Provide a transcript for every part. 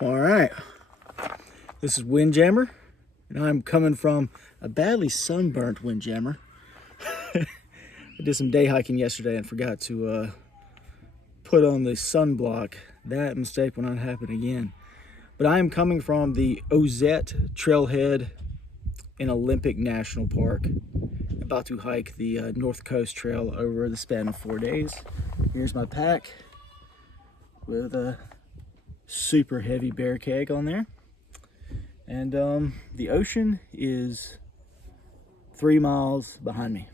All right, this is Windjammer, and I'm coming from a badly sunburnt Windjammer. I did some day hiking yesterday and forgot to put on the sunblock. That mistake will not happen again. But I am coming from the Ozette trailhead in Olympic National Park. About to hike the North Coast Trail over the span of 4 days. Here's my pack with a super heavy bear keg on there. And the ocean is 3 miles behind me.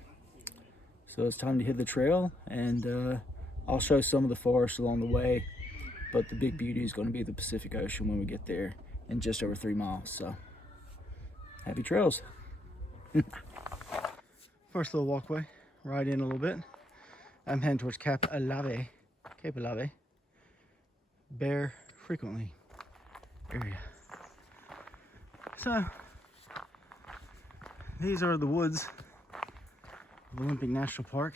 So it's time to hit the trail, and I'll show some of the forest along the way. But the big beauty is going to be the Pacific Ocean when we get there in just over 3 miles. So happy trails. First little walkway, right in a little bit. I'm heading towards Cape Alave. Bear frequently area. So these are the woods of Olympic National Park.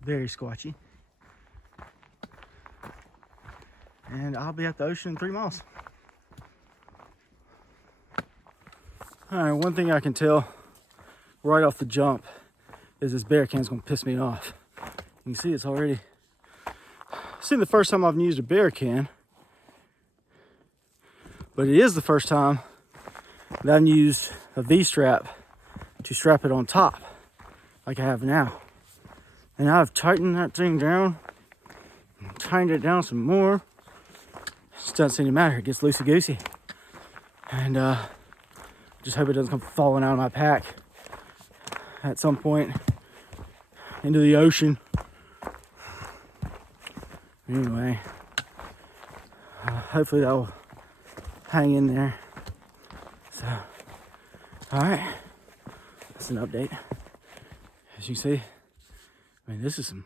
Very squatchy. And I'll be at the ocean in 3 miles. All right, one thing I can tell right off the jump is this bear can's gonna piss me off. You can see it's already. This isn't the first time I've used a bear can, but it is the first time that I've used a V-strap to strap it on top, like I have now. And I've tightened that thing down, tightened it down some more. It doesn't seem to matter, it gets loosey-goosey. And just hope it doesn't come falling out of my pack at some point into the ocean. Anyway, hopefully that will hang in there. So, all right, that's an update. As you can see, I mean, this is some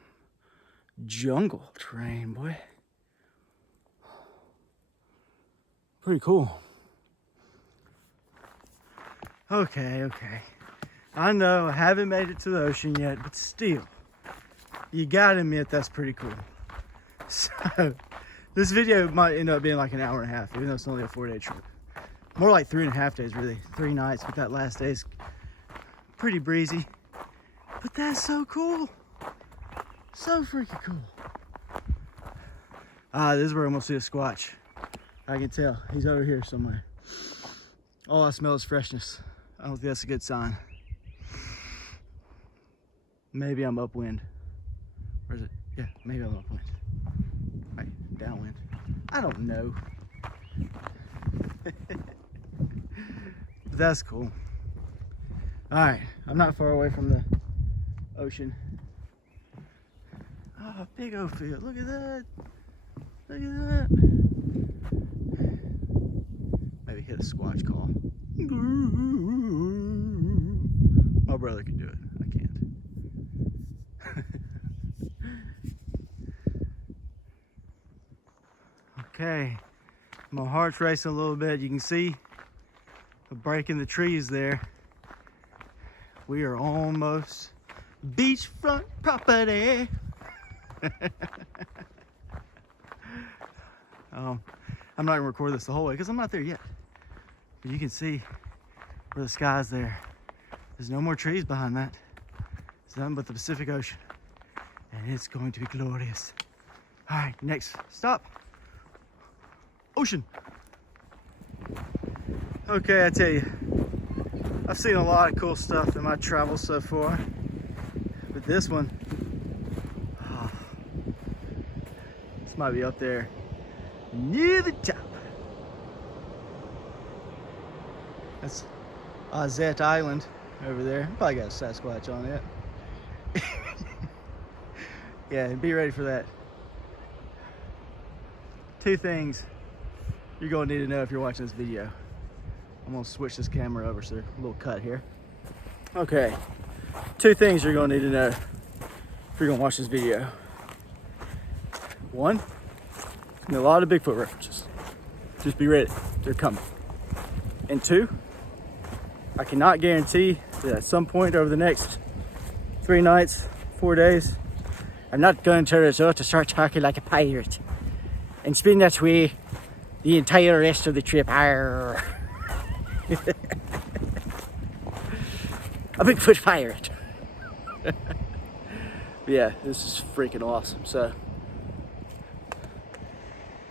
jungle terrain, boy. Pretty cool. Okay. I know I haven't made it to the ocean yet, but still, you gotta admit that's pretty cool. So, this video might end up being like an hour and a half, even though it's only a 4-day trip. More like 3.5 days, really. 3 nights, but that last day's pretty breezy. But that's so cool. So freaking cool. This is where I'm gonna see a squatch. I can tell. He's over here somewhere. All I smell is freshness. I don't think that's a good sign. Maybe I'm upwind. Where is it? Yeah, maybe I'm upwind. Right, downwind. I don't know. But that's cool. Alright, I'm not far away from the ocean. Oh, big old field. Look at that. Look at that. Maybe hit a squatch call. My brother can do it. I can't. Okay. My heart's racing a little bit. You can see a break in the trees there. We are almost beachfront property. I'm not gonna record this the whole way because I'm not there yet. But you can see where the sky's there. There's no more trees behind that. It's nothing but the Pacific Ocean. And it's going to be glorious. All right, next stop. Ocean. Okay, I tell you, I've seen a lot of cool stuff in my travels so far. But this one, this might be up there near the top. That's Ozette Island over there. Probably got a Sasquatch on it. Yeah, be ready for that. 2 things you're going to need to know if you're watching this video. I'm going to switch this camera over, so a little cut here. Okay, 2 things you're going to need to know if you're going to watch this video. 1, a lot of Bigfoot references. Just be ready, they're coming. And 2, I cannot guarantee that at some point over the next 3 nights, 4 days, I'm not going to resort to start talking like a pirate. and spin that way the entire rest of the trip. Arr. A Bigfoot pirate. Yeah, this is freaking awesome. So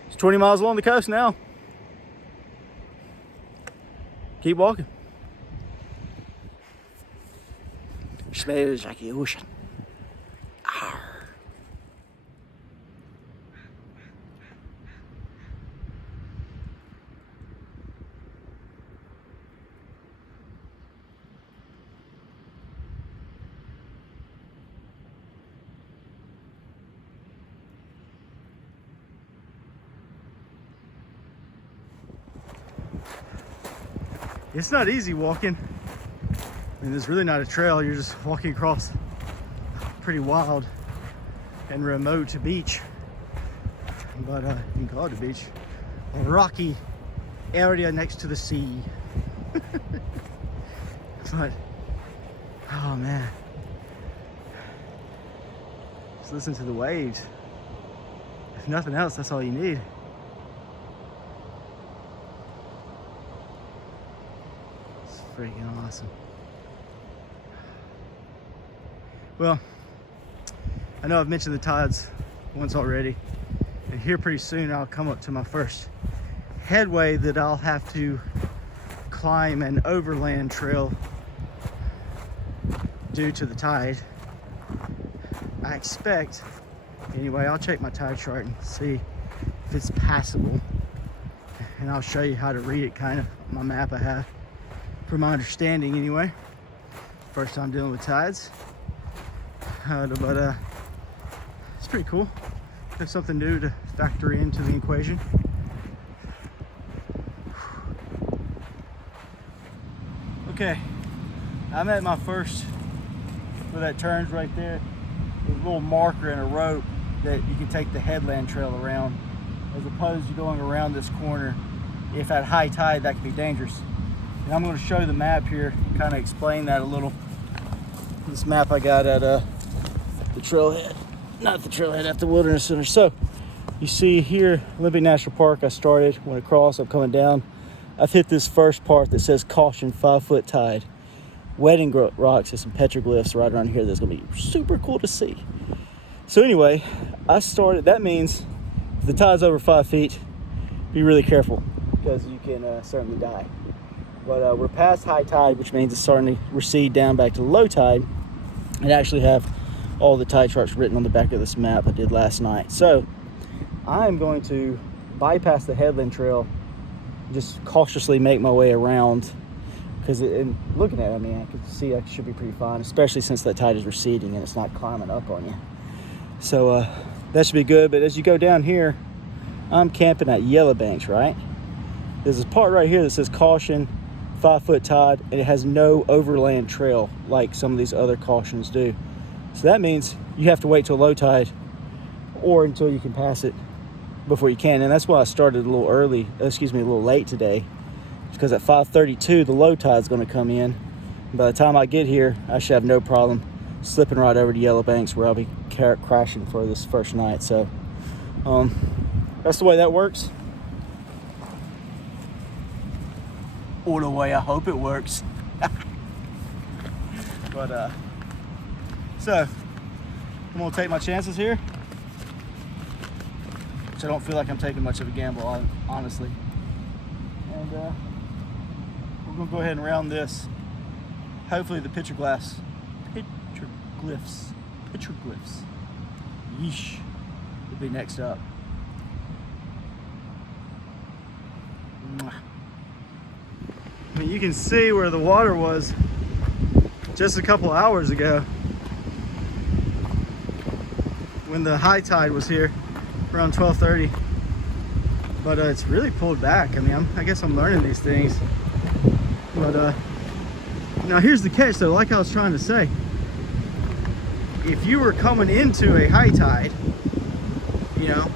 it's 20 miles along the coast now. Keep walking. Smells like the ocean. Arr. It's not easy walking. I mean, there's really not a trail. You're just walking across pretty wild and remote beach. But you can call it a beach. A rocky area next to the sea. But, oh man. Just listen to the waves. If nothing else, that's all you need. Freaking awesome. Well, I know I've mentioned the tides once already, and here pretty soon I'll come up to my first headway that I'll have to climb an overland trail due to the tide. I expect, anyway, I'll check my tide chart and see if it's passable, and I'll show you how to read it kind of on my map I have. From my understanding anyway, first time dealing with tides, but it's pretty cool. There's something new to factor into the equation. Okay, I'm at my first, where that turns right there, there's a little marker and a rope that you can take the headland trail around, as opposed to going around this corner. If at high tide, that can be dangerous. And I'm going to show you the map here, kind of explain that a little. This map I got at the trailhead, not the trailhead, at the Wilderness Center. So you see here, Olympic National Park, I started, went across, I'm coming down. I've hit this first part that says caution 5-foot tide. Wedding rocks and some petroglyphs right around here that's going to be super cool to see. So anyway, I started, that means if the tide's over 5 feet, be really careful because you can certainly die. But we're past high tide, which means it's starting to recede down back to low tide. And I actually have all the tide charts written on the back of this map I did last night. So I'm going to bypass the headland trail, just cautiously make my way around, because looking at it, I mean, I can see I should be pretty fine, especially since that tide is receding and it's not climbing up on you. So that should be good. But as you go down here, I'm camping at Yellowbanks, right? There's a part right here that says caution 5-foot tide, and it has no overland trail like some of these other cautions do. So that means you have to wait till low tide or until you can pass it before you can. And that's why I started a little early, a little late today, because at 5:32 the low tide is going to come in. By the time I get here, I should have no problem slipping right over to Yellowbanks, where I'll be crashing for this first night. So that's the way that works. Or the way I hope it works. But so I'm gonna take my chances here, which I don't feel like I'm taking much of a gamble on, honestly. And we're gonna go ahead and round this. Hopefully the petroglyphs. Yeesh, will be next up. I mean, you can see where the water was just a couple hours ago when the high tide was here around 12:30. But it's really pulled back. I mean, I guess I'm learning these things. But now here's the catch though, like I was trying to say. If you were coming into a high tide, you know,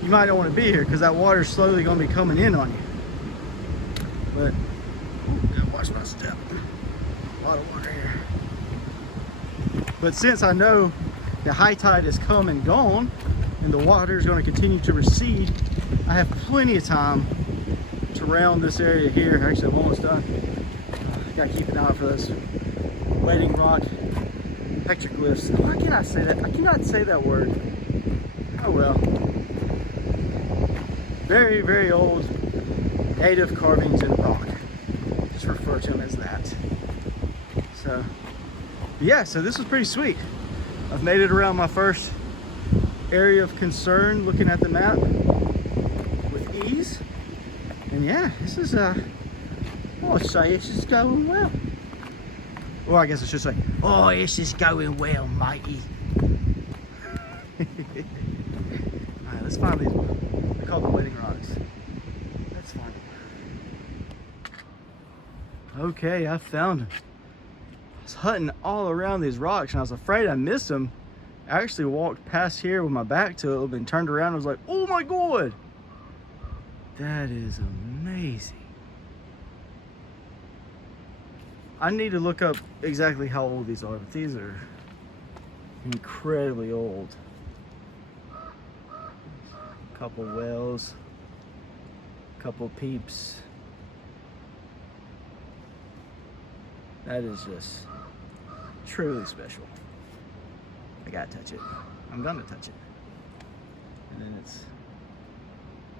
you might not want to be here because that water's slowly going to be coming in on you. But gotta watch my step. A lot of water here. But since I know the high tide has come and gone, and the water is going to continue to recede, I have plenty of time to round this area here. Actually, I'm almost done. Gotta keep an eye out for those waiting rock petroglyphs. Why can't I say that? I cannot say that word. Oh well. Very, very old native carvings in rock. Just refer to them as that. So, yeah, so this was pretty sweet. I've made it around my first area of concern looking at the map with ease. And yeah, this is, I'd say it's just going well. Well, I guess I should say, oh, this is going well, matey. Alright, let's find these. They're called the waiting rocks. Let's find them. Okay, I found them. I was hunting all around these rocks and I was afraid I missed them. I actually walked past here with my back to it and turned around and was like, oh my god! That is amazing. I need to look up exactly how old these are, but these are incredibly old. A couple wells, a couple peeps. That is just truly special. I gotta touch it. I'm gonna touch it. And then it's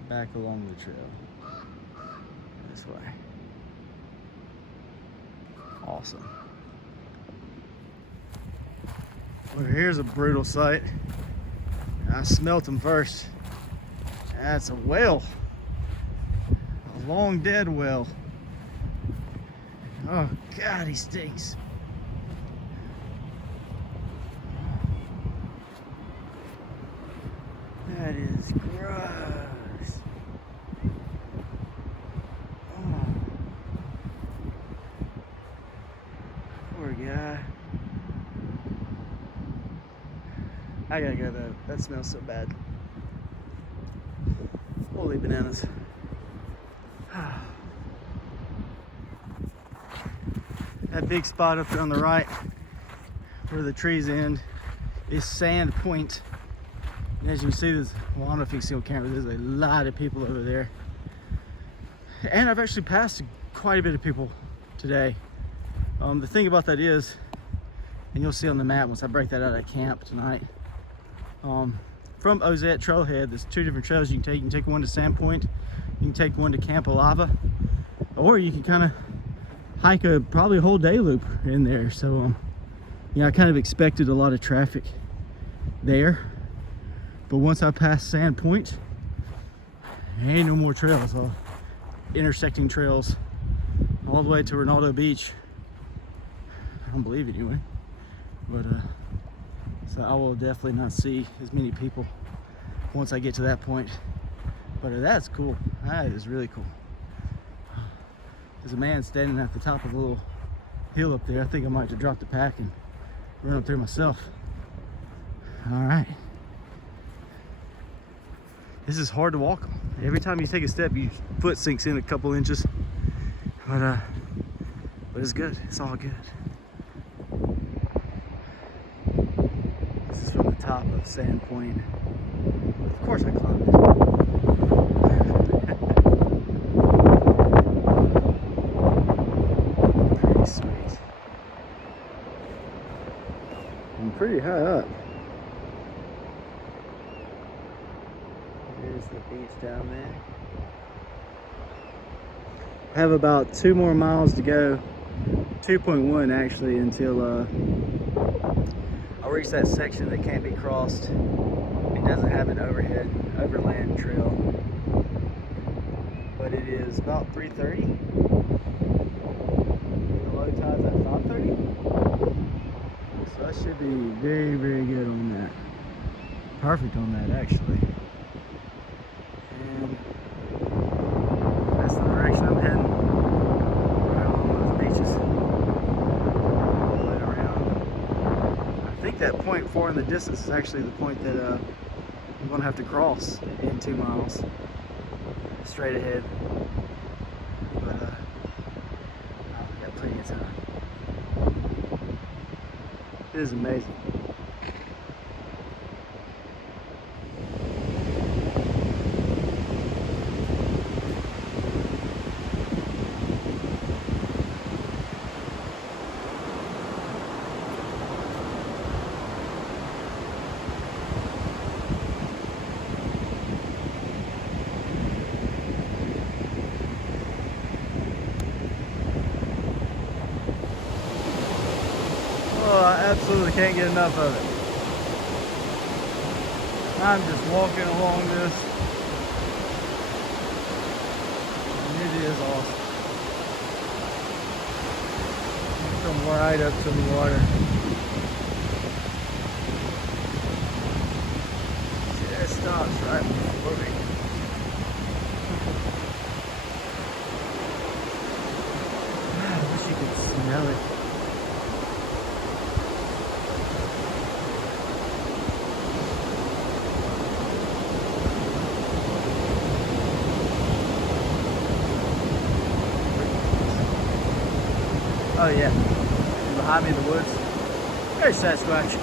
back along the trail this way. Awesome. Well, here's a brutal sight. I smelt them first. That's a whale. A long dead whale. Oh God, he stinks. That is gross. Oh. Poor guy. I gotta go though. That smells so bad. Holy bananas. That big spot up there on the right where the trees end is Sand Point. And as you can see, there's, well, I don't know if you can see on camera, there's a lot of people over there. And I've actually passed quite a bit of people today. The thing about that is, and you'll see on the map once I break that out at camp tonight, from Ozette Trailhead, there's two different trails you can take. You can take one to Sandpoint, you can take one to Camp Alava, or you can kind of hike probably a whole day loop in there. So, yeah, I kind of expected a lot of traffic there, but once I passed Sandpoint, there ain't no more trails. All intersecting trails all the way to Rialto Beach. I don't believe it anyway, but so I will definitely not see as many people once I get to that point. But that's cool. That is really cool. There's a man standing at the top of a little hill up there. I think I might have to drop the pack and run up there myself. All right. This is hard to walk on. Every time you take a step, your foot sinks in a couple inches. But it's good. It's all good. This is from the top of Sandpoint. Of course I climbed it. Pretty sweet. I'm pretty high up. There's the beach down there. I have about 2 more miles to go. 2.1 actually, until I'll reach that section that can't be crossed. It doesn't have an overland trail, but it is about 3:30. The low tide's at 5:30, so I should be very, very good on that. Perfect on that actually. And that's the direction I'm heading. I think that point 4 in the distance is actually the point that I'm going to have to cross in 2 miles straight ahead. But I've got plenty of time. It is amazing. absolutely can't get enough of it. I'm just walking along this, and it is awesome. Come right up to the water. See, that stops right before me. I wish you could smell it. Oh yeah, and behind me in the woods, there's Sasquatch.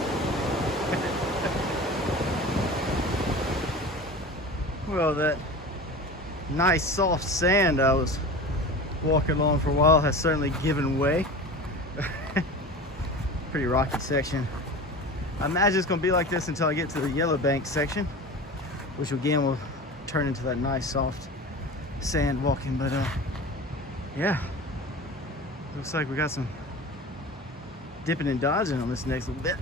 Well, that nice soft sand I was walking along for a while has certainly given way. Pretty rocky section. I imagine it's going to be like this until I get to the Yellow Bank section, which again will turn into that nice soft sand walking. But yeah. Looks like we got some dipping and dodging on this next little bit.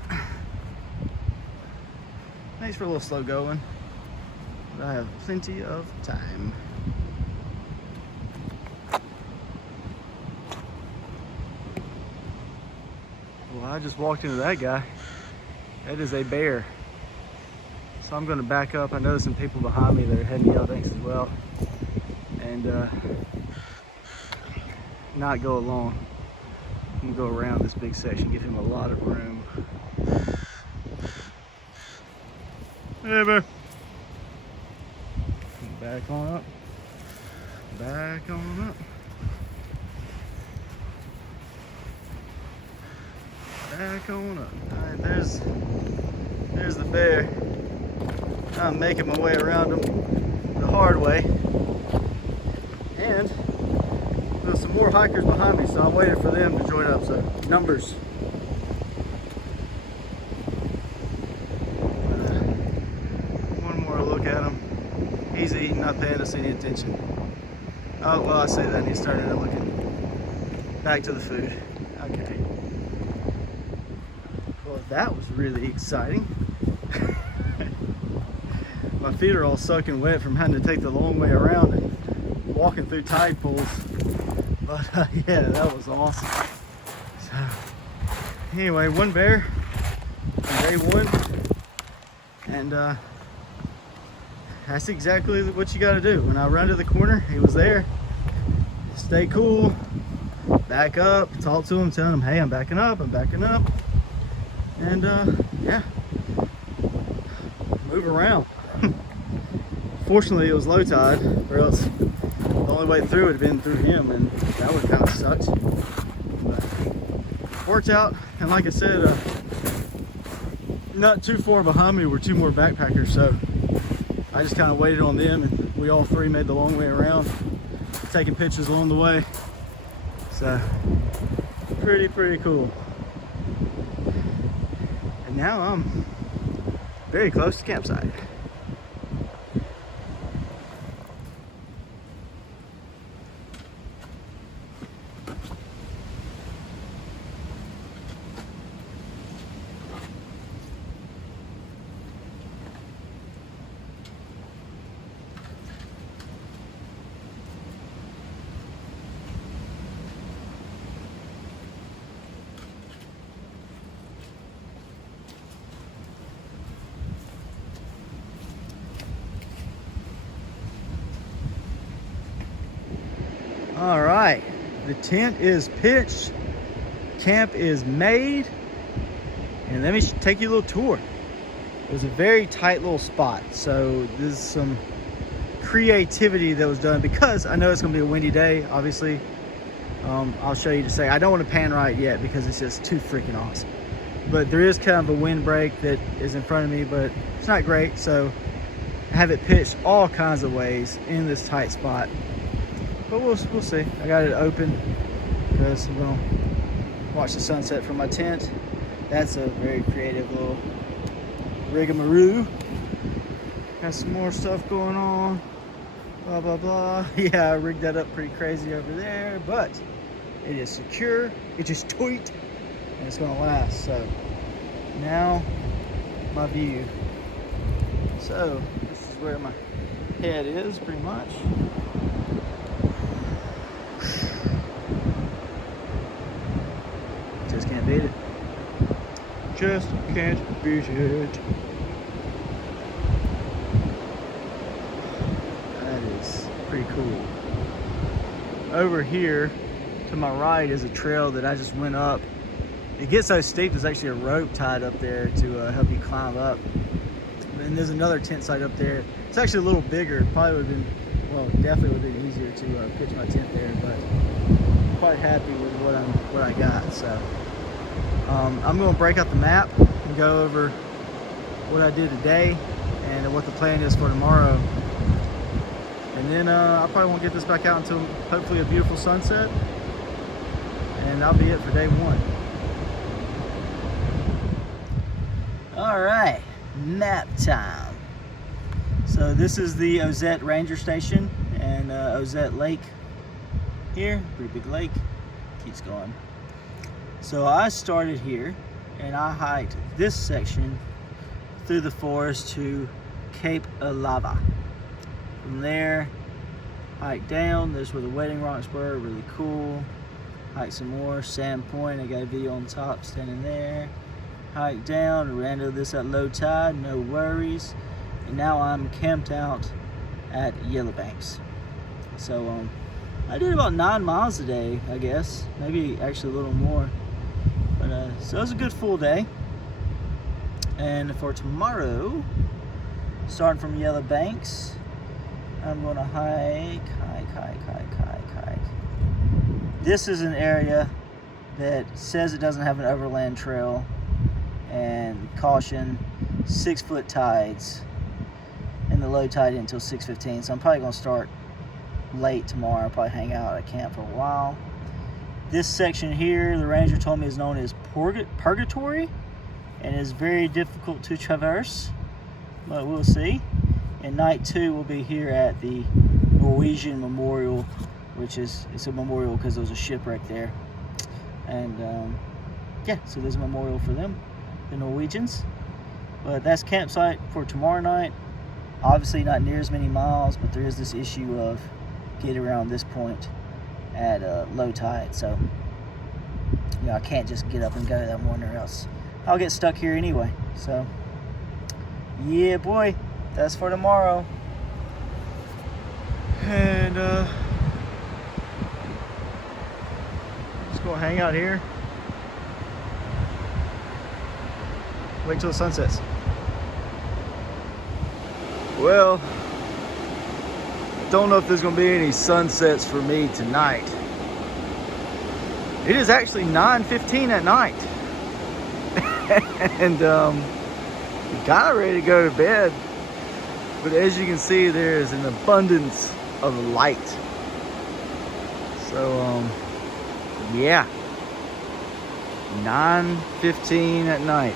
Thanks for a little slow going, but I have plenty of time. Well, I just walked into that guy. That is a bear. So I'm going to back up. I know there's some people behind me that are heading Yellow Banks as well, and not go along. I'm gonna go around this big section, give him a lot of room. Hey, bear. Back on up. Back on up. Back on up. All right, there's the bear. I'm making my way around him the hard way. And there's some more hikers behind me, so I'm waiting for them to join up. So, numbers. One more look at him. He's eating, not paying us any attention. Oh, well, I say that, and he's turning and looking back to the food. Okay. Well, that was really exciting. My feet are all soaking wet from having to take the long way around and walking through tide pools. But yeah, that was awesome. So anyway, one bear on day one, and that's exactly what you got to do. When I run to the corner, he was there. Stay cool, back up, talk to him, telling him, hey, I'm backing up, and yeah, move around. Fortunately, it was low tide, or else the only way through would have been through him, and that would kind of sucked. But worked out, and like I said, not too far behind me were two more backpackers, so I just kind of waited on them, and we all three made the long way around, taking pictures along the way. So pretty cool. And now I'm very close to campsite. All right, the tent is pitched, camp is made, and let me take you a little tour. It was a very tight little spot, so there's some creativity that was done because I know it's gonna be a windy day, obviously. I'll show you to say, I don't want to pan right yet because it's just too freaking awesome. But there is kind of a windbreak that is in front of me, but it's not great, so I have it pitched all kinds of ways in this tight spot. But we'll see. I got it open because I'm gonna watch the sunset from my tent. That's a very creative little rigamaroo. Got some more stuff going on. Blah blah blah. Yeah, I rigged that up pretty crazy over there, but it is secure. It's just tight, and it's gonna last. So now my view. So this is where my head is pretty much. Just can't beat it. Just can't beat it. That is pretty cool. Over here to my right is a trail that I just went up. It gets so steep, there's actually a rope tied up there to help you climb up. And there's another tent site up there. It's actually a little bigger. Probably would have been, well, definitely would have been easier to pitch my tent there, but I'm quite happy with what I got. So I'm going to break out the map and go over what I did today and what the plan is for tomorrow. And then I probably won't get this back out until hopefully a beautiful sunset. And that'll be it for day one. All right, nap time. So this is the Ozette Ranger Station and Ozette Lake here. Pretty big lake, keeps going. So I started here and I hiked this section through the forest to Cape Alava. From there, hike down. There's where the wedding rocks were, really cool. Hike some more, Sand Point. I got a video on top standing there. Hike down, ran into this at low tide, no worries. And now I'm camped out at Yellowbanks. So I did about 9 miles a day, I guess. Maybe actually a little more. But so it was a good full day. And for tomorrow, starting from Yellowbanks, I'm gonna hike. This is an area that says it doesn't have an overland trail, and caution 6-foot tides, and the low tide until 6:15. So I'm probably gonna start late tomorrow. I'll probably hang out at camp for a while. This section here, the ranger told me, is known as Purgatory, and is very difficult to traverse, but we'll see. And night 2 will be here at the Norwegian Memorial, which is, it's a memorial because there was a shipwreck there. And yeah, so there's a memorial for them, the Norwegians. But that's campsite for tomorrow night. Obviously not near as many miles, but there is this issue of getting around this point at low tide. So, you know, I can't just get up and go that morning or else I'll get stuck here anyway. So, yeah, boy. That's for tomorrow. And just go hang out here. Wait till the sun sets. Well, don't know if there's gonna be any sunsets for me tonight. It is actually 9:15 at night. And kind of ready to go to bed. But as you can see, there's an abundance of light. So, yeah. 9:15 at night.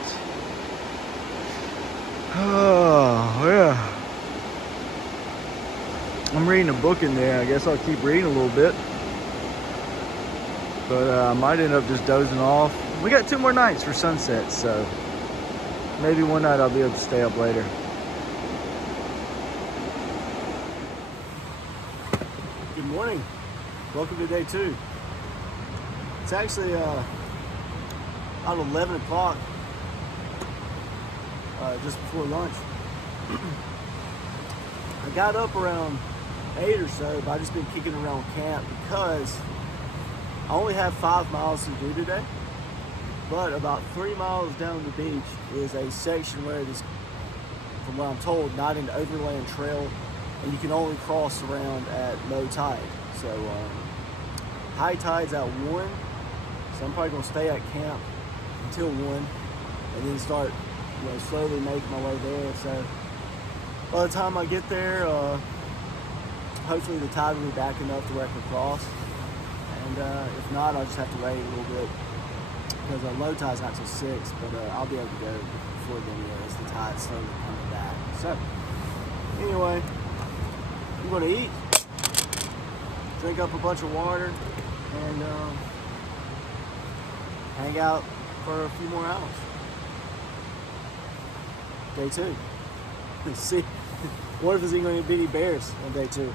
Oh, yeah. I'm reading a book in there. I guess I'll keep reading a little bit. But I might end up just dozing off. We got 2 more nights for sunset, so maybe one night I'll be able to stay up later. Good morning. Welcome to day 2. It's actually about 11 o'clock, just before lunch. I got up around 8 or so, but I've just been kicking around camp because I only have 5 miles to do today. But about 3 miles down the beach is a section where it is, from what I'm told, not an overland trail, and you can only cross around at low tide. So high tide's at 1, so I'm probably gonna stay at camp until 1, and then start, slowly making my way there. So by the time I get there, hopefully the tide will be back enough to where I can cross. And if not, I'll just have to wait a little bit, because low tide's not till 6, but I'll be able to go before then, as the tide's slowly coming back. So anyway, I'm gonna eat, drink up a bunch of water, and hang out for a few more hours. Day 2. Let's see. What if there's even going to be any bears on day 2?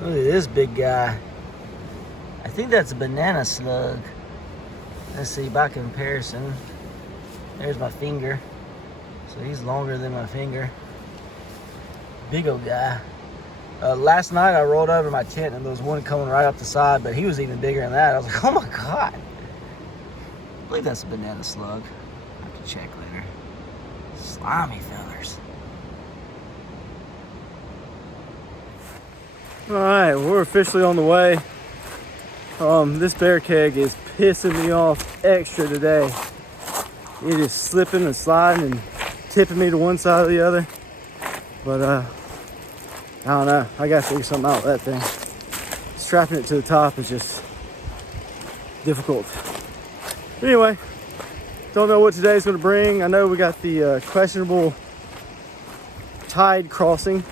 Look at this big guy. I think that's a banana slug. Let's see, by comparison, there's my finger. So he's longer than my finger. Big old guy. Last night I rolled over my tent and there was one coming right up the side, but he was even bigger than that. I was like, oh my God. I believe that's a banana slug. I have to check later. Slimy feathers. All right, we're officially on the way. This bear keg is pissing me off extra today. It is slipping and sliding and tipping me to one side or the other. But I don't know. I gotta figure something out with that thing. Strapping it to the top is just difficult. But anyway, don't know what today's gonna bring. I know we got the questionable tide crossing,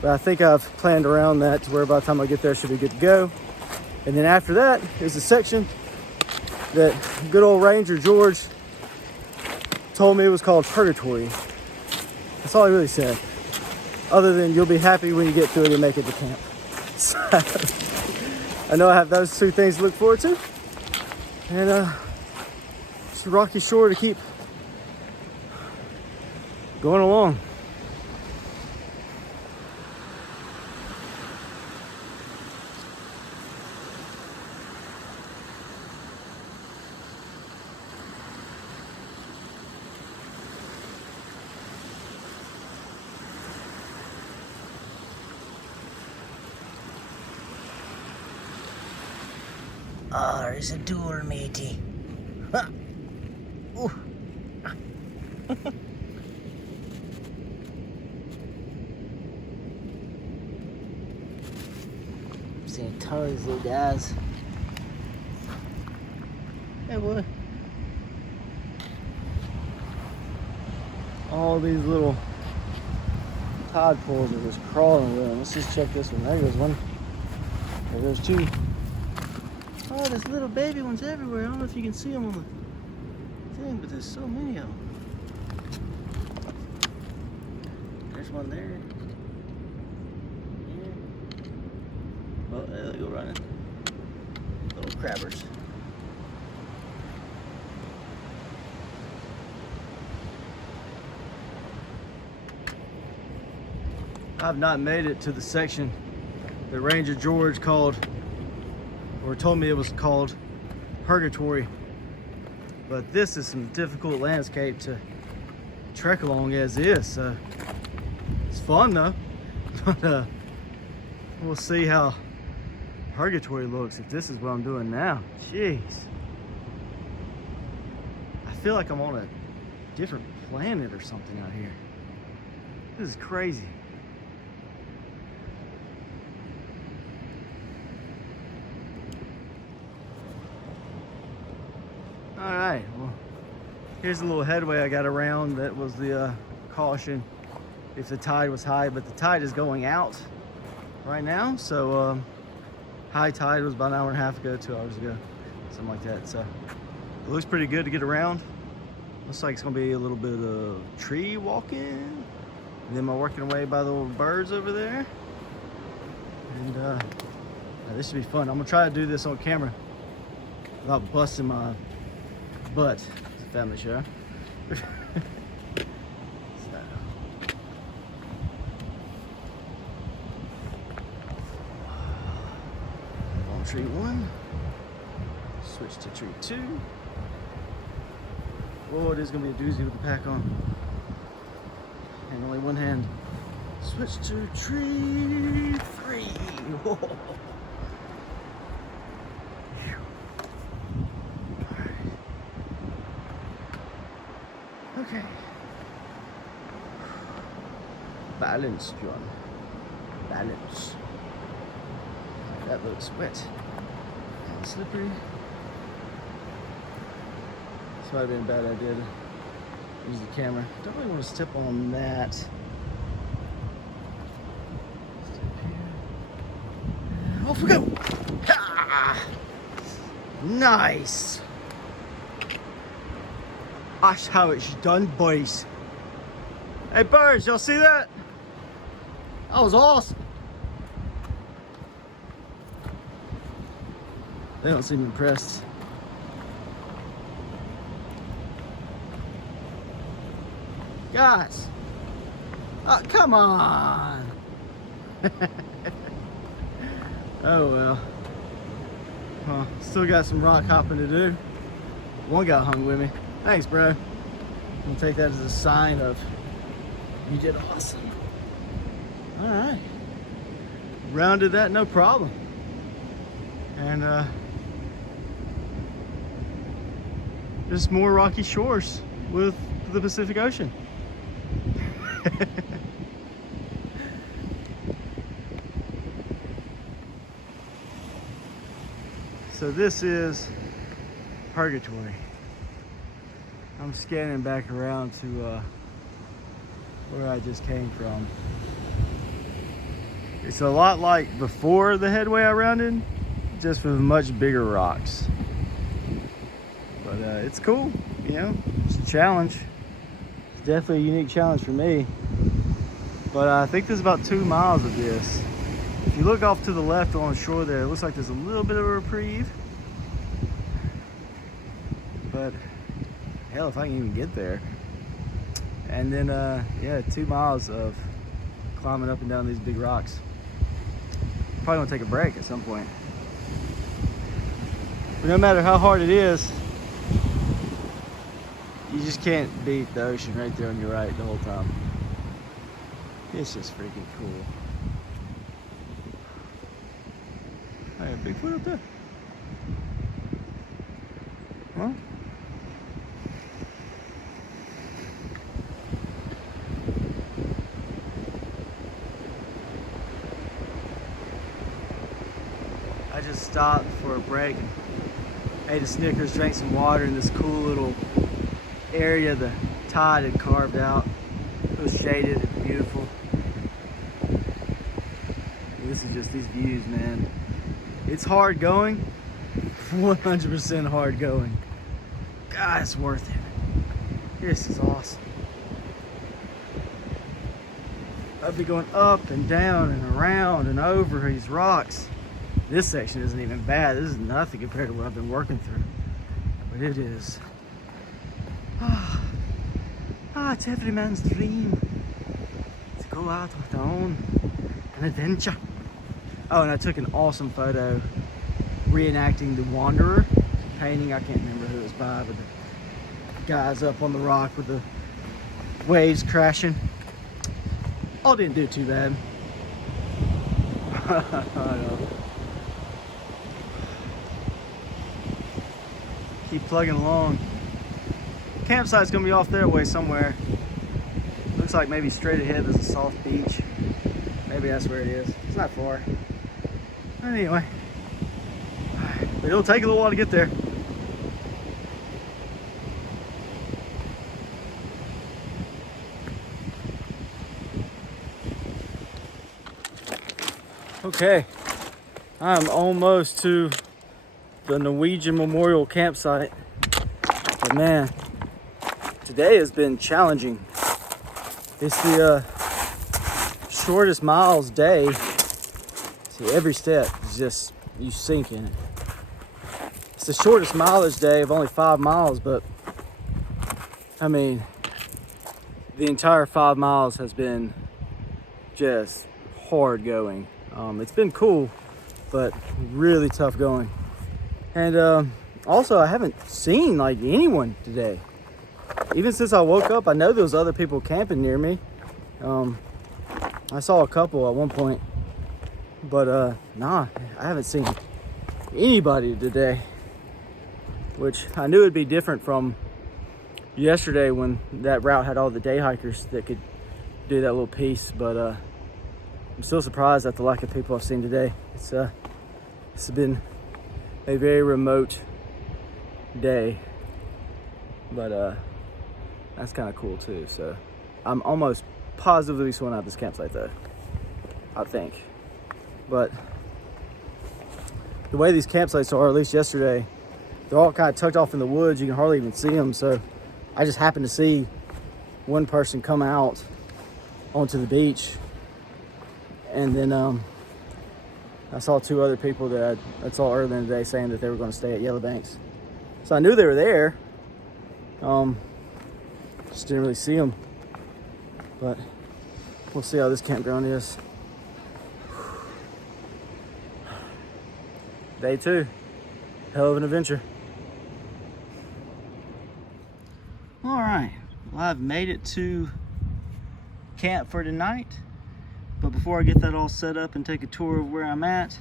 but I think I've planned around that to where by the time I get there, should be good to go. And then after that is a section that good old Ranger George told me it was called Purgatory. That's all he really said. Other than you'll be happy when you get through it and make it to camp. So, I know I have those 2 things to look forward to. And just a rocky shore to keep going along. Oh, there's a door, matey. Huh. Ooh. I'm seeing a ton of these little guys. Hey, boy. All these little tadpoles are just crawling around. Let's just check this one. There goes one. There goes 2. Oh, there's little baby ones everywhere. I don't know if you can see them on the thing, but there's so many of them. There's one there. Yeah. Oh, there they go running. Little crabbers. I've not made it to the section that Ranger George called, or told me it was called, Purgatory. But this is some difficult landscape to trek along as is. It's fun though. But we'll see how Purgatory looks if this is what I'm doing now. Jeez. I feel like I'm on a different planet or something out here. This is crazy. All right, well, here's a little headway I got around. That was the caution if the tide was high, but the tide is going out right now. So high tide was about an hour and a half ago, 2 hours ago, something like that. So it looks pretty good to get around. Looks like it's gonna be a little bit of tree walking, and then I'm working away by the little birds over there. And this should be fun. I'm gonna try to do this on camera without busting my butt. It's a family show. So. On tree 1, switch to tree 2. Whoa, it is gonna be a doozy with the pack on. And only one hand. Switch to tree 3. Whoa. Okay. Balance, John. Balance. That looks wet and slippery. This might have been a bad idea to use the camera. Don't really want to step on that. Step here. Off we go! Ah! Nice! That's how it's done, boys. Hey birds, y'all see that? That was awesome. They don't seem impressed. Guys, oh, come on. Oh well. Well, still got some rock hopping to do. One guy hung with me. Thanks, bro. I'm gonna take that as a sign of you did awesome. All right. Rounded that, no problem. And just more rocky shores with the Pacific Ocean. So this is Purgatory. I'm scanning back around to where I just came from. It's a lot like before the headway I rounded, just with much bigger rocks. But it's cool, you know, it's a challenge. It's definitely a unique challenge for me. But I think there's about 2 miles of this. If you look off to the left on the shore there, it looks like there's a little bit of a reprieve. But hell, if I can even get there. And then, yeah, 2 miles of climbing up and down these big rocks. Probably gonna take a break at some point. But no matter how hard it is, you just can't beat the ocean right there on your right the whole time. It's just freaking cool. Hey, a Bigfoot up there. Well, I just stopped for a break and ate a Snickers, drank some water in this cool little area the tide had carved out. It was shaded and beautiful. And this is just these views, man. It's hard going, 100% hard going. God, it's worth it. This is awesome. I'd be going up and down and around and over these rocks. This section isn't even bad. This is nothing compared to what I've been working through. But it is. It's every man's dream to go out on an adventure. Oh, and I took an awesome photo reenacting The Wanderer painting. I can't remember who it was by, but the guys up on the rock with the waves crashing. All didn't do too bad. I know. Keep plugging along. Campsite's gonna be off their way somewhere. Looks like maybe straight ahead there's a soft beach. Maybe that's where it is. It's not far. Anyway, but it'll take a little while to get there. Okay, I'm almost to the Norwegian Memorial campsite. But man, today has been challenging. It's the shortest miles day. See, every step is just, you sink in it. It's the shortest mileage day of only 5 miles, but I mean, the entire 5 miles has been just hard going. It's been cool, but really tough going. And also, I haven't seen like anyone today. Even since I woke up, I know there was other people camping near me. I saw a couple at one point, but nah, I haven't seen anybody today. Which I knew it'd be different from yesterday when that route had all the day hikers that could do that little piece. But I'm still surprised at the lack of people I've seen today. It's been a very remote day, but that's kind of cool too. So I'm almost positively sworn out this campsite though, I think. But the way these campsites are, at least yesterday, they're all kind of tucked off in the woods. You can hardly even see them. So I just happened to see one person come out onto the beach, and then I saw two other people that I saw earlier in the day saying that they were going to stay at Yellowbanks. So I knew they were there. Just didn't really see them. But we'll see how this campground is. Day 2. Hell of an adventure. All right. Well, I've made it to camp for tonight. But before I get that all set up and take a tour of where I'm at,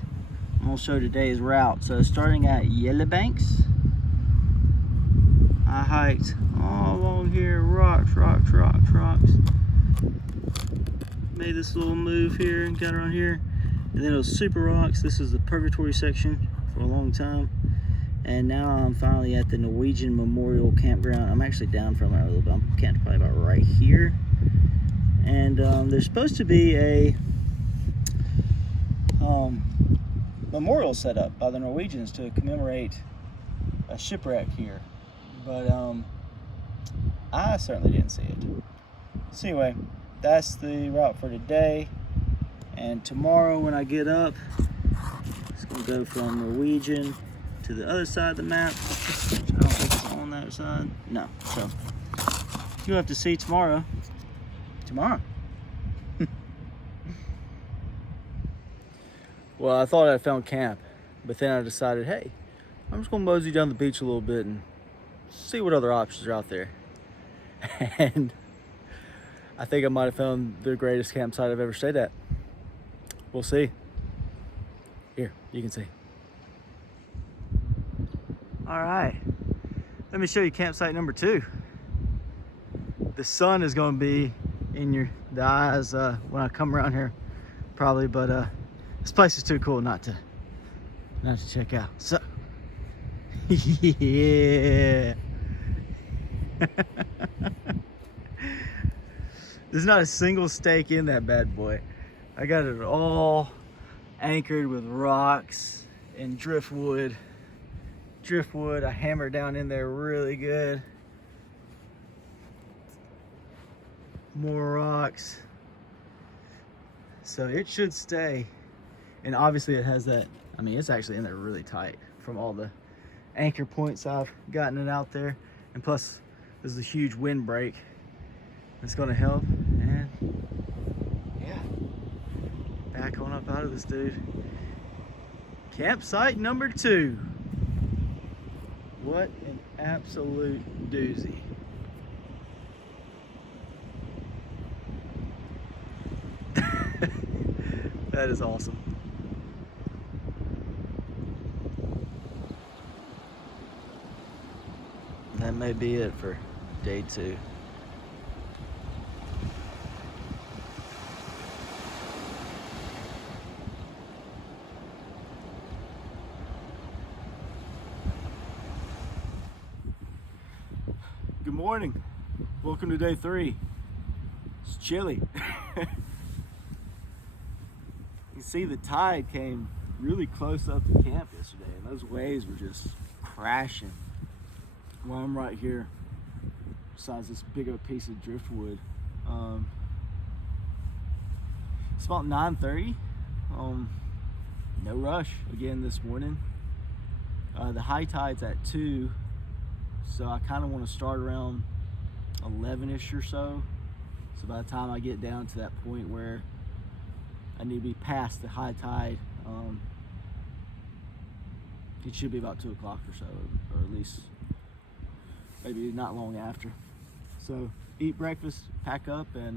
I'm going to show today's route. So starting at Yellowbanks, I hiked all along here, rocks. Made this little move here and got around here. And then it was super rocks. This is the purgatory section for a long time. And now I'm finally at the Chilean Memorial campground. I'm actually down from it a little bit. I'm camped probably about right here. And there's supposed to be a memorial set up by the Norwegians to commemorate a shipwreck here. But I certainly didn't see it. So anyway, that's the route for today. And tomorrow when I get up, it's going to go from Norwegian to the other side of the map. I don't think it's on that side. No. So you'll have to see tomorrow. Well, I thought I found camp, but then I decided, hey, I'm just going to mosey down the beach a little bit and see what other options are out there. And I think I might have found the greatest campsite I've ever stayed at. We'll see. Here, you can see. All right, let me show you campsite number 2. The sun is going to be in the eyes when I come around here, probably, but this place is too cool not to check out. So, yeah. There's not a single stake in that bad boy. I got it all anchored with rocks and driftwood. I hammered down in there really good. More rocks. So it should stay. And obviously it has that, I mean, it's actually in there really tight from all the anchor points I've gotten it out there. And plus, there's a huge wind break that's gonna help. And yeah, back on up out of this, dude. Campsite number 2. What an absolute doozy. That is awesome. That may be it for day 2. Good morning. Welcome to day 3. It's chilly. You see the tide came really close up to camp yesterday, and those waves were just crashing. Well, I'm right here, besides this big old piece of driftwood. It's about 9:30. No rush again this morning. The high tide's at 2, so I kind of want to start around 11ish or so. So by the time I get down to that point where I need to be past the high tide, it should be about 2 o'clock or so, or at least maybe not long after. So eat breakfast, pack up, and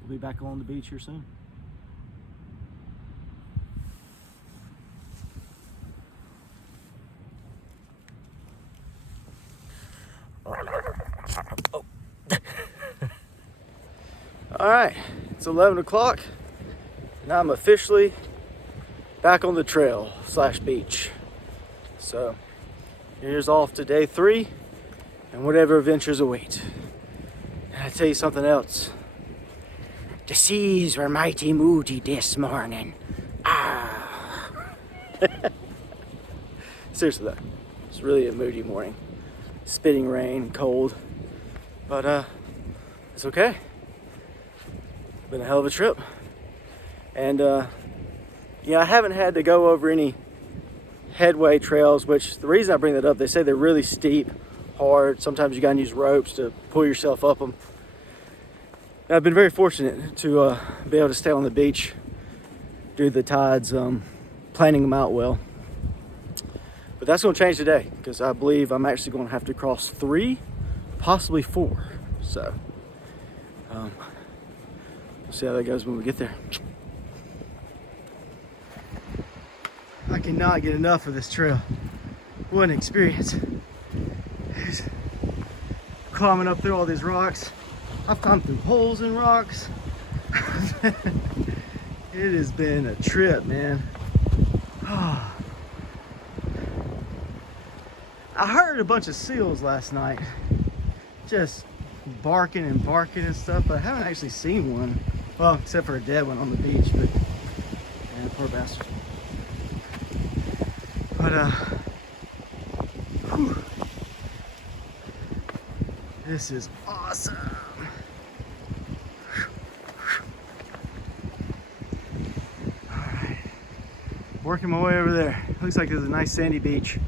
we'll be back along the beach here soon. Oh. All right, it's 11 o'clock. Now I'm officially back on the trail / beach. So here's off to day 3 and whatever adventures await. And I tell you something else. The seas were mighty moody this morning. Ah. Seriously though, it's really a moody morning. spitting rain, cold, but it's okay. Been a hell of a trip. And yeah, I haven't had to go over any headway trails, which the reason I bring that up, they say they're really steep, hard. Sometimes you gotta use ropes to pull yourself up them. And I've been very fortunate to be able to stay on the beach due to the tides, planning them out well. But that's gonna change today, because I believe I'm actually gonna have to cross 3, possibly 4. So we'll see how that goes when we get there. I cannot get enough of this trail. What an experience. Climbing up through all these rocks. I've climbed through holes in rocks. It has been a trip, man. I heard a bunch of seals last night, just barking and stuff, but I haven't actually seen one. Well, except for a dead one on the beach, but yeah, poor bastard. But whew, this is awesome. All right, working my way over there. Looks like there's a nice sandy beach.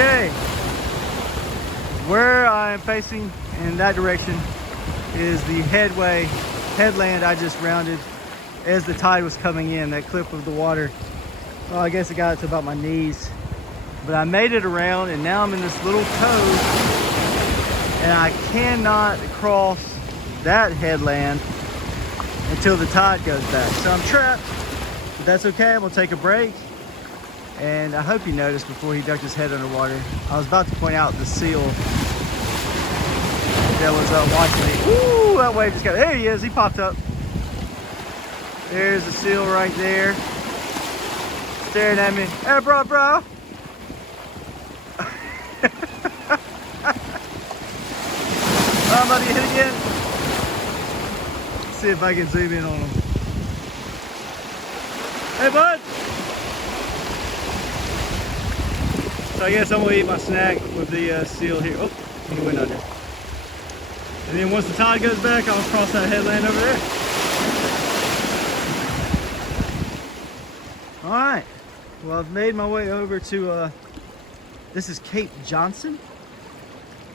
Okay, where I'm facing in that direction is the headland I just rounded as the tide was coming in, that clip of the water. Well, I guess it got to about my knees, but I made it around and now I'm in this little cove and I cannot cross that headland until the tide goes back. So I'm trapped, but that's okay. I'm gonna take a break. And I hope you noticed before he ducked his head underwater, I was about to point out the seal that was watching me. Woo, that wave just got, there he is, he popped up. There's the seal right there, staring at me. Hey, bro. I'm about to get hit again. Let's see if I can zoom in on him. Hey, bud. So I guess I'm gonna eat my snack with the seal here. Oh, he went under. And then once the tide goes back, I'll cross that headland over there. All right. Well, I've made my way over to, this is Cape Johnson.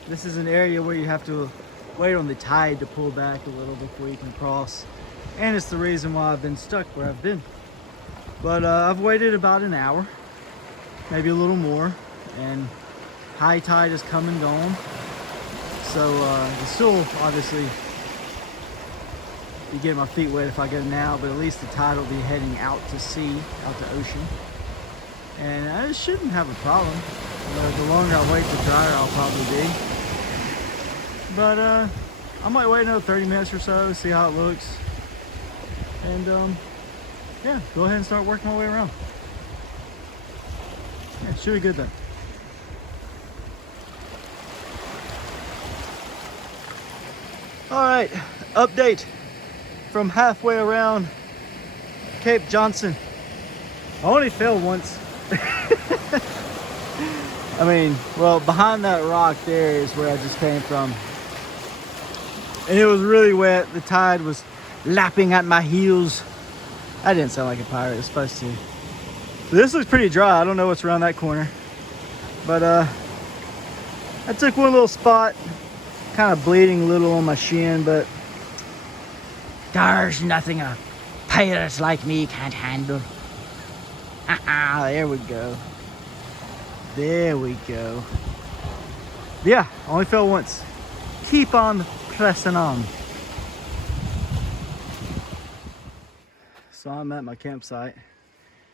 This is an area where you have to wait on the tide to pull back a little before you can cross. And it's the reason why I've been stuck where I've been. But I've waited about an hour, maybe a little more, and high tide has come and gone. So it's still obviously be getting my feet wet if I go now, but at least the tide will be heading out to sea, out to ocean. And I shouldn't have a problem. The longer I wait, the drier I'll probably be. But I might wait another 30 minutes or so, see how it looks. And yeah, go ahead and start working my way around. Yeah, it should be good though. All right, update from halfway around Cape Johnson. I only fell once. I mean, well, behind that rock there is where I just came from. And it was really wet. The tide was lapping at my heels. I didn't sound like a pirate, it's supposed to. So this looks pretty dry. I don't know what's around that corner. But I took one little spot, kind of bleeding a little on my shin, but there's nothing a pirate like me can't handle. There we go. There we go. Yeah, only fell once. Keep on pressing on. So I'm at my campsite.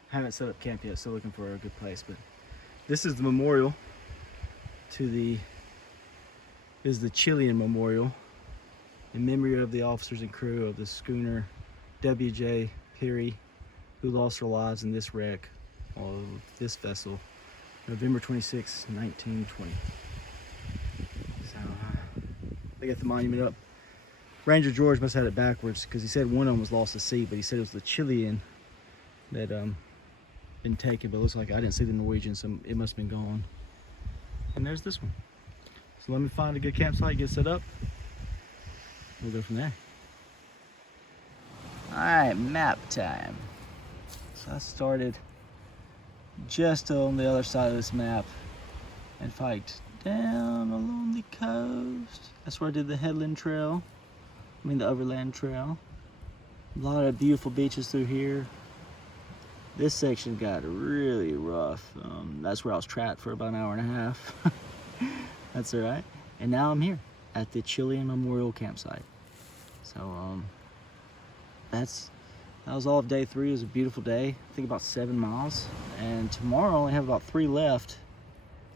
Haven't set up camp yet, still looking for a good place, but this is the memorial to the Chilean Memorial in memory of the officers and crew of the schooner W.J. Peary, who lost their lives in this wreck of this vessel, November 26, 1920. So they got the monument up. Ranger George must have had it backwards because he said one of them was lost at sea, but he said it was the Chilean that been taken, but it looks like I didn't see the Norwegian, so it must have been gone. And there's this one. So let me find a good campsite, get set up. We'll go from there. All right, map time. So I started just on the other side of this map and hiked down along the coast. That's where I did the headland trail. The Overland trail. A lot of beautiful beaches through here. This section got really rough. That's where I was trapped for about an hour and a half. That's all right. And now I'm here at the Chilean Memorial campsite. So that was all of day 3. It was a beautiful day. I think about 7 miles. And tomorrow I only have about 3 left.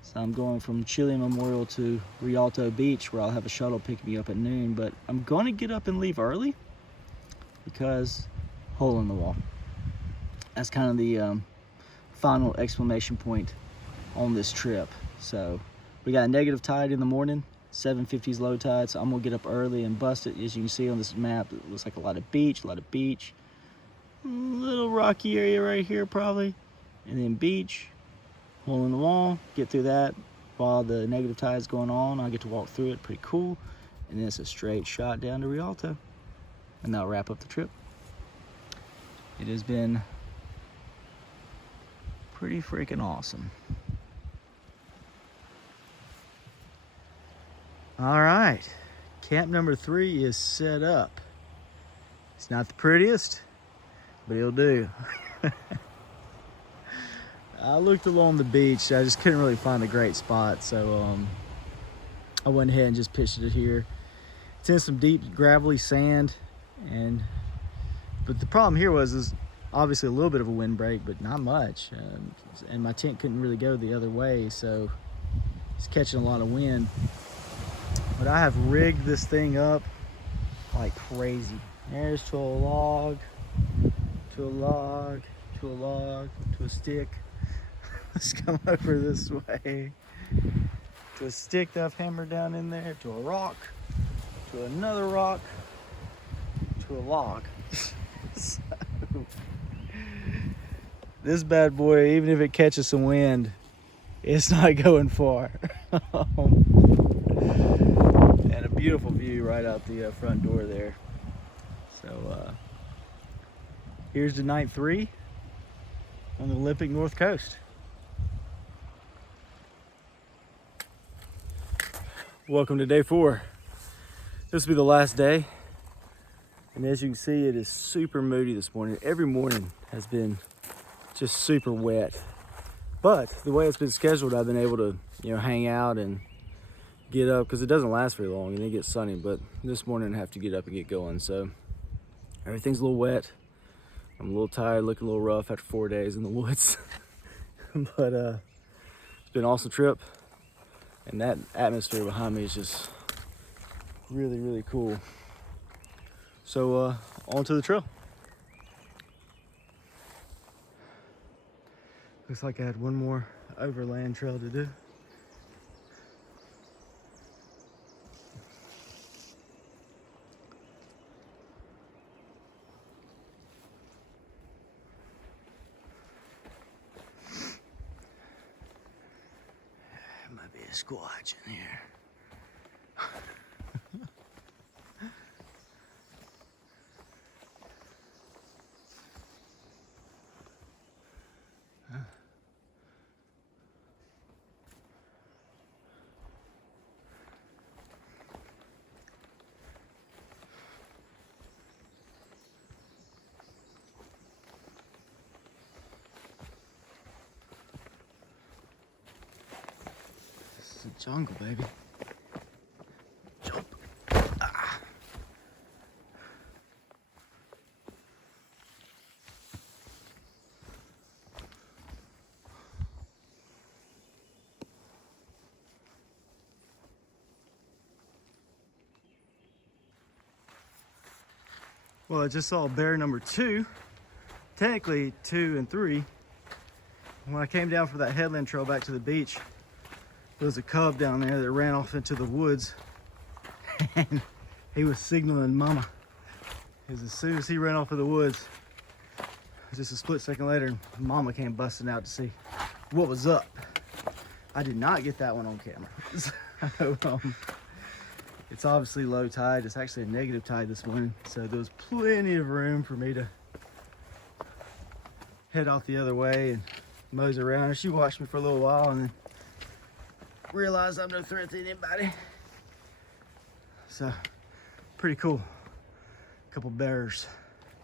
So I'm going from Chilean Memorial to Rialto Beach, where I'll have a shuttle pick me up at noon. But I'm going to get up and leave early because hole in the wall. That's kind of the final exclamation point on this trip. So we got a negative tide in the morning, 7:50's low tide. So I'm gonna get up early and bust it. As you can see on this map, it looks like a lot of beach. Little rocky area right here probably, and then beach. Hole in the wall, get through that while the negative tide is going on. I get to walk through it, pretty cool. And then it's a straight shot down to Rialto. And that'll wrap up the trip. It has been pretty freaking awesome. All right, camp number 3 is set up. It's not the prettiest, but it'll do. I looked along the beach. I just couldn't really find a great spot, so I went ahead and just pitched it here. It's in some deep gravelly sand, but the problem here is obviously a little bit of a windbreak, but not much. And my tent couldn't really go the other way, so it's catching a lot of wind. But I have rigged this thing up like crazy. There's to a log, to a log, to a log, to a stick. Let's come over this way. To a stick that I've hammered down in there, to a rock, to another rock, to a log. So, This bad boy, even if it catches some wind, it's not going far. And a beautiful view right out the front door there. So here's to night 3 on the Olympic North Coast. Welcome to day 4. This will be the last day. And as you can see, it is super moody this morning. Every morning has been just super wet. But the way it's been scheduled, I've been able to, hang out and get up, because it doesn't last very long and it gets sunny. But this morning I have to get up and get going. So everything's a little wet. I'm a little tired, looking a little rough after 4 days in the woods. But it's been an awesome trip. And that atmosphere behind me is just really, really cool. So on to the trail. Looks like I had one more overland trail to do. There might be a squatch in here. It's a jungle, baby. Jump. Ah. Well, I just saw bear number 2, technically 2 and 3. When I came down from that headland trail back to the beach, there was a cub down there that ran off into the woods, and he was signaling mama. Because as soon as he ran off of the woods, just a split second later, mama came busting out to see what was up. I did not get that one on camera. So, it's obviously low tide. It's actually a negative tide this morning, so there was plenty of room for me to head off the other way and mose around her. She watched me for a little while and then realized I'm no threat to anybody. So, pretty cool. A couple bears.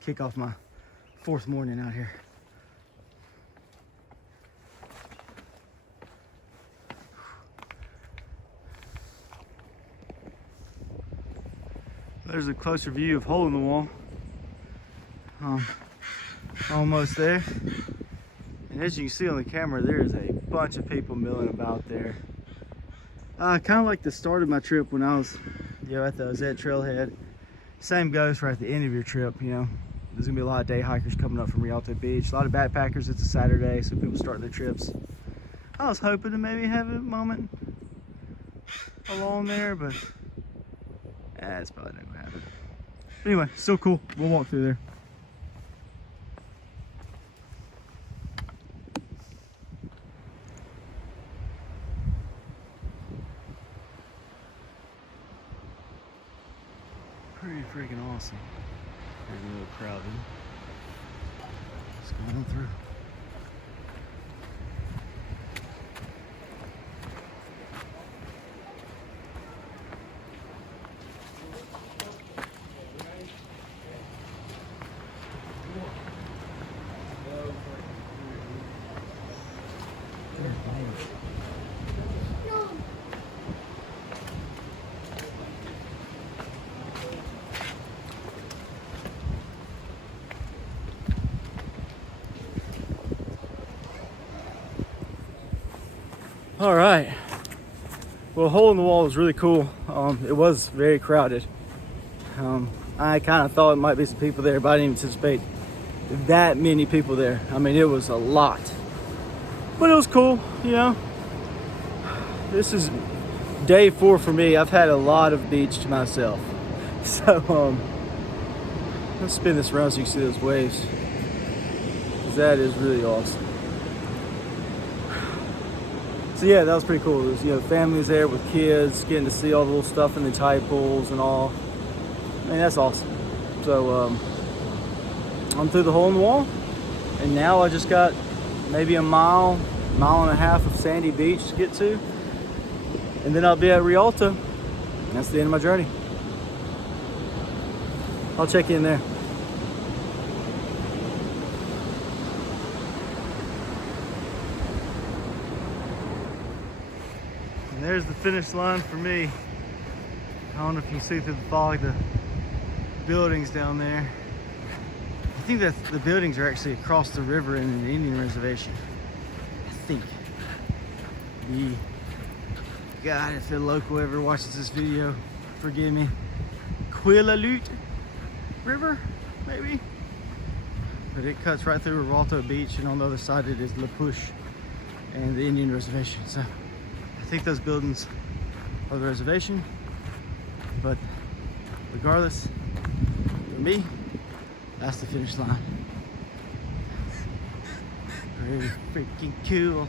Kick off my 4th morning out here. There's a closer view of Hole in the Wall. Almost there. And as you can see on the camera, there is a bunch of people milling about there. Kind of like the start of my trip when I was, at the Ozette trailhead. Same goes for at the end of your trip, There's gonna be a lot of day hikers coming up from Rialto Beach. A lot of backpackers. It's a Saturday, so people start their trips. I was hoping to maybe have a moment along there, but it's probably not gonna happen. But anyway, still cool. We'll walk through there. Pretty freaking awesome. There's a little crowd in. Just going on through. All right. Well, Hole in the Wall was really cool. It was very crowded. I kind of thought it might be some people there, but I didn't anticipate that many people there. I mean, it was a lot. But it was cool, This is day 4 for me. I've had a lot of beach to myself. So, let's spin this around so you can see those waves. because that is really awesome. So yeah, that was pretty cool. There's, you know, families there with kids, getting to see all the little stuff in the tide pools and all. I mean, that's awesome. So I'm through the hole in the wall, and now I just got maybe a mile and a half of sandy beach to get to, and then I'll be at Rialto. That's the end of my journey. I'll check in there. And there's the finish line for me. I don't know if you can see through the fog the buildings down there. I think that the buildings are actually across the river in an Indian reservation. I think. God, if the local ever watches this video, forgive me. Quillalutte River, maybe? But it cuts right through Rialto Beach, and on the other side it is La Push and the Indian reservation. So I think those buildings are the reservation, but regardless, for me, that's the finish line. Really freaking cool.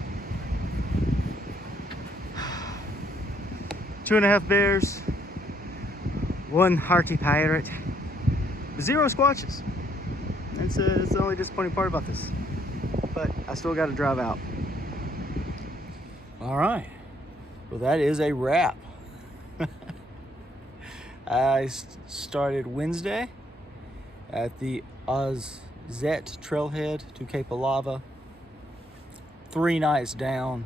2.5 bears, 1 hearty pirate, 0 squatches. That's the only disappointing part about this. But I still got to drive out. All right. Well, that is a wrap. I started Wednesday at the Ozette trailhead to Cape of Lava. 3 nights down.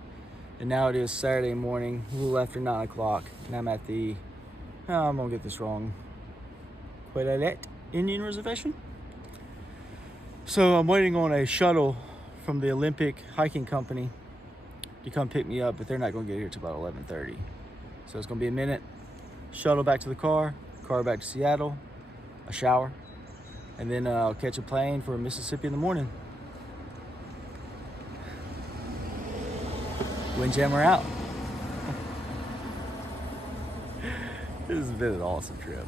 And now it is Saturday morning, a little after 9 o'clock, and I'm at the, I'm gonna get this wrong, Quillalutte Indian Reservation. So I'm waiting on a shuttle from the Olympic Hiking Company to come pick me up, but they're not gonna get here till about 11:30. So it's gonna be a minute, shuttle back to the car back to Seattle, a shower, and then I'll catch a plane for Mississippi in the morning. Windjammer out. This has been an awesome trip.